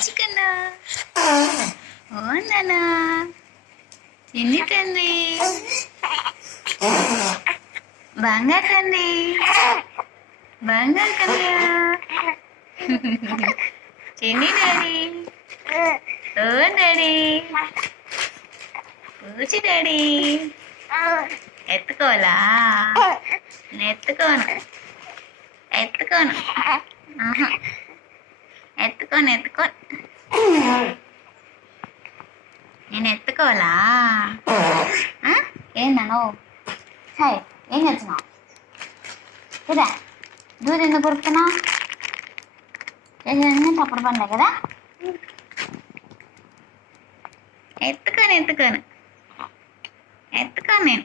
chicken ఓనా చిన్ని తండ్రి బంగారు తండ్రి బంగారు కన్నయ్య చిన్ని డాడీ ఓ డాడీ కూచి డాడీ ఎత్తుకోవాలా ఎత్తుకోను ఎత్తుకోను ఎత్తుకోను ఎత్తుకోను నేను ఎత్తుకోవాలా ఏందనో హాయ్ ఏం చేస్తున్నావు కదా దూరం ఎందుకు కొరుకుతున్నావు చేసేదన్నీ తప్పుడు పనులే కదా ఎత్తుకోను ఎత్తుకోను ఎత్తుకోను నేను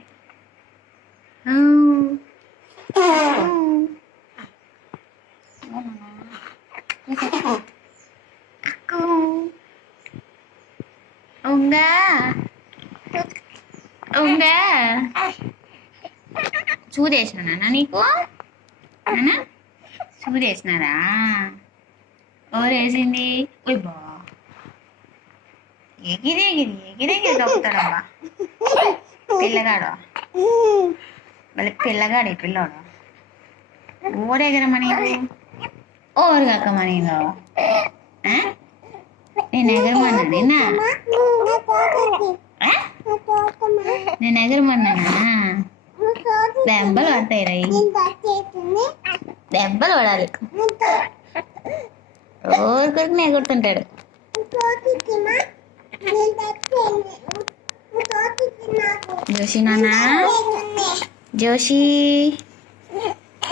ఉంగా ఉంగా చూదేసినా నీకు చూదేసినారా ఓరేసింది ఓయ్ బా ఎగిరి ఎగిరి ఎగిరి ఎగిరి దొక్కుతాడమ్మా పిల్లగాడు మళ్ళీ పిల్లగాడు పిల్లోడు ఊరెగరమని ఓరుగాకమని నేను ఎగరమన్నా నేను ఎగరమన్నానా దెబ్బలు పడతాయి రై దెబ్బలు పడాలి ఊరికొరికి ఎగురుతుంటాడు జోషి నాన్న జోషి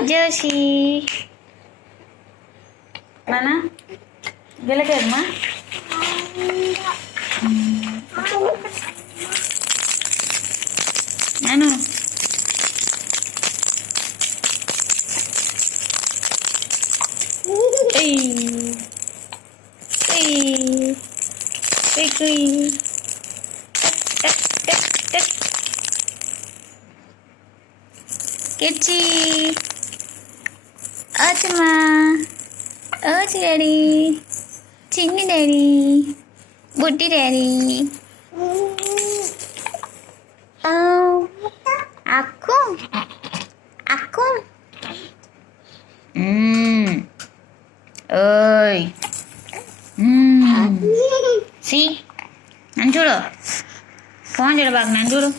జోషి నాన్న గెలకేదమ్మా నాను కిచ్చి వచ్చమ్మా వచ్చి డాడీ చిన్ని డాడీ బుడ్డి డాడీ అక్కు అక్కు ఓయ్ సి నన్ను చూడు ఫోన్ చూడు బాగా నన్ను చూడు